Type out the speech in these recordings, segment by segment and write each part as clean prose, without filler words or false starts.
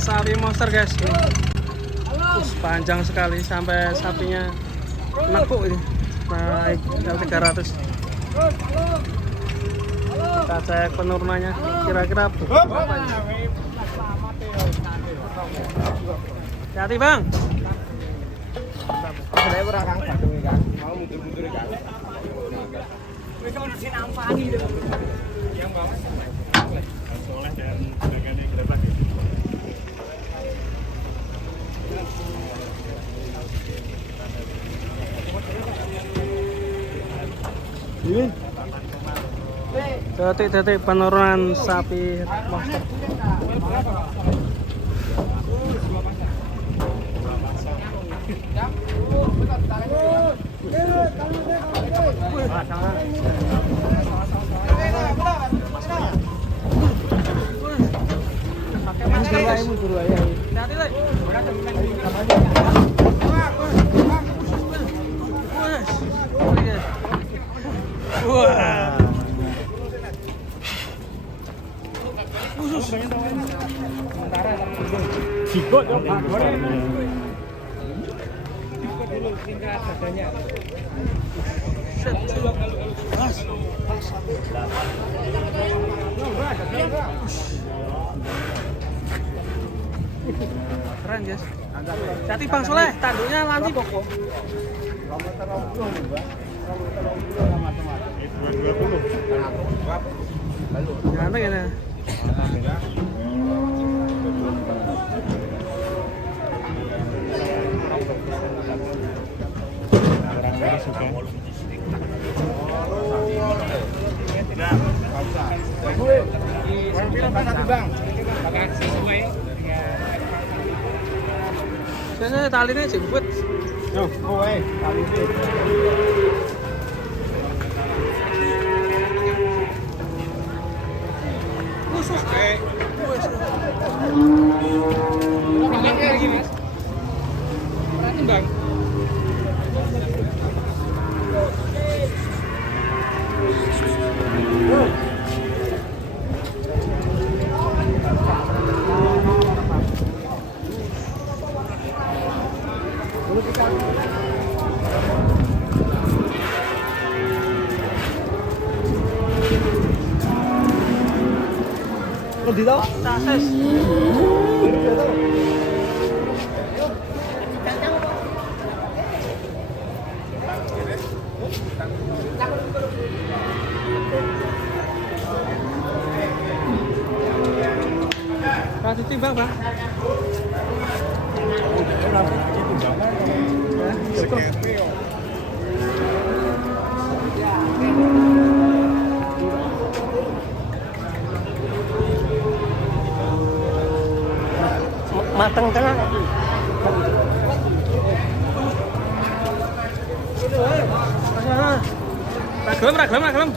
sapi monster guys. Panjang sekali sampai sapinya nekuk ini. Naik L300. Kita cek penurunannya kira-kira berapa ini. Hati bang. Saya ora Kang Badung kan. Mau mundur-mundur kan. Wis ono sing nampani lho. Yang bawa Soleh dan dengan Grab lagi. Ini Detik-detik penurunan sapi monster. Wah. Jiko coba goreng. Dulu singkat adanya. Keren guys. Hati Bang Soleh, tanduknya nanti pokok. Kilometer 20 Mbak. Kilometer 20 sama 20. Ganteng ya. Saya talinya jemput. Yo, kowe tali iki. Khusus. Pakai lagi, Mas. Berarti, Bang. Di tau? Sases. Kasih timbang, Bang. Mateng kan? Ragam.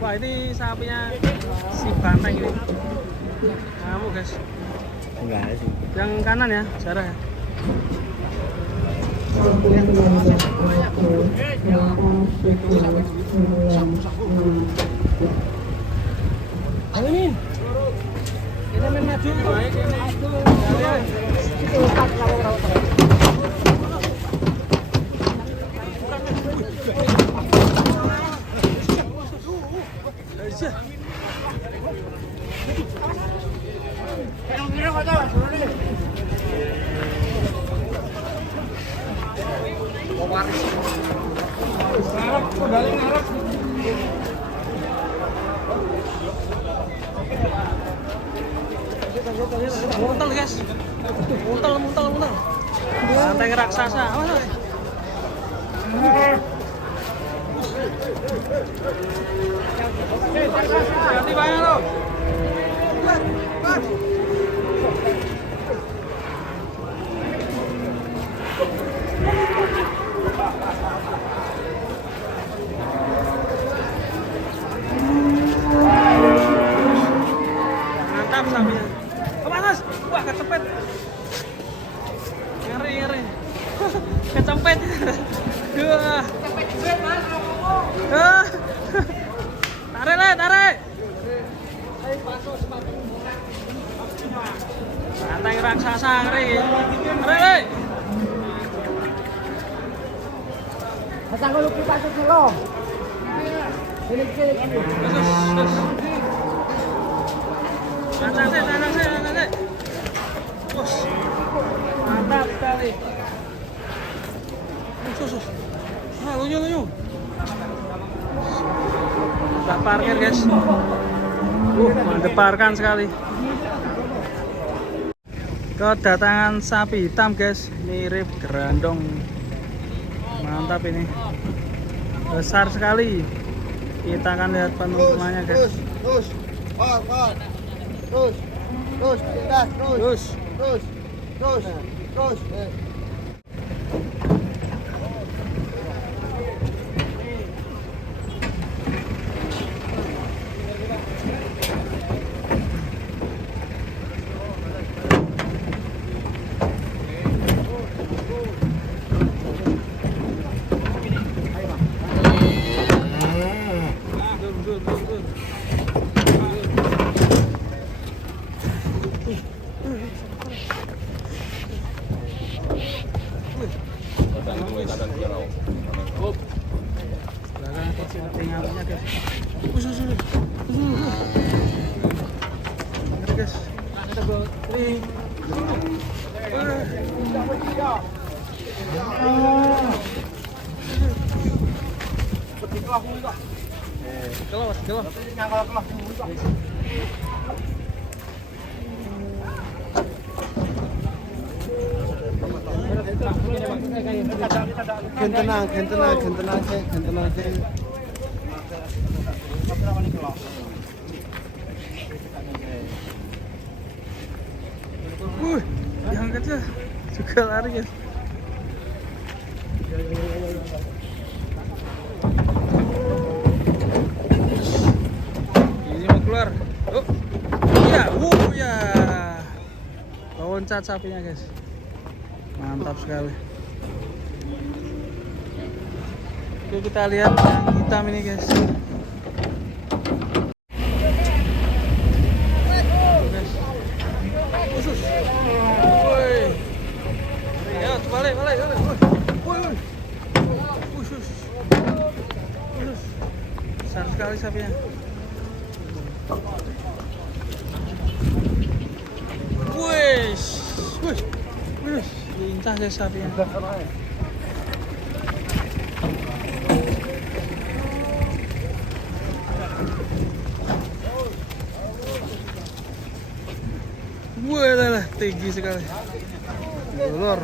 Wah, ini sapinya si Banteng ini. Kamu guys. Enggak sih. Yang kanan ya, jarah ya. Amin. Kita main maju. Muntel guys, muntel. Banteng raksasa. Hati banyak lo. Mantap sapinya. Oh, panas. Wah, kecepet. Ngeri, ngeri. Kecepet. Wah. Ah. Tarik, Le, tarik. Banteng raksasa ngeri. Tarik, Le. Pasang ko lupi pasok sa lo. Sinig-sinig. Terus. Tahan sih. Bos. Mantap sekali. Sus. Ah, lunyu. Kita parkir, guys. Mendeparkan sekali. Kedatangan sapi hitam, guys. Mirip gerandong. Mantap ini. Besar sekali. Kita akan lihat penumpangnya, guys. Terus. Par. Terus. Pindah. Terus. Belakang kecil tinggalnya, guys. Guys. Kelas. Gentenang. Yang kecil juga lari, guys. Ini mau keluar. Oh, iya, loncat sapinya, guys. Mantap sekali. Oke, kita lihat yang hitam ini, guys. Khusus. Woi. Ya, balik. Woi. Khusus. Besar sekali sapinya. Wih. Lincah deh sapinya. Wah, tinggi sekali. Lor.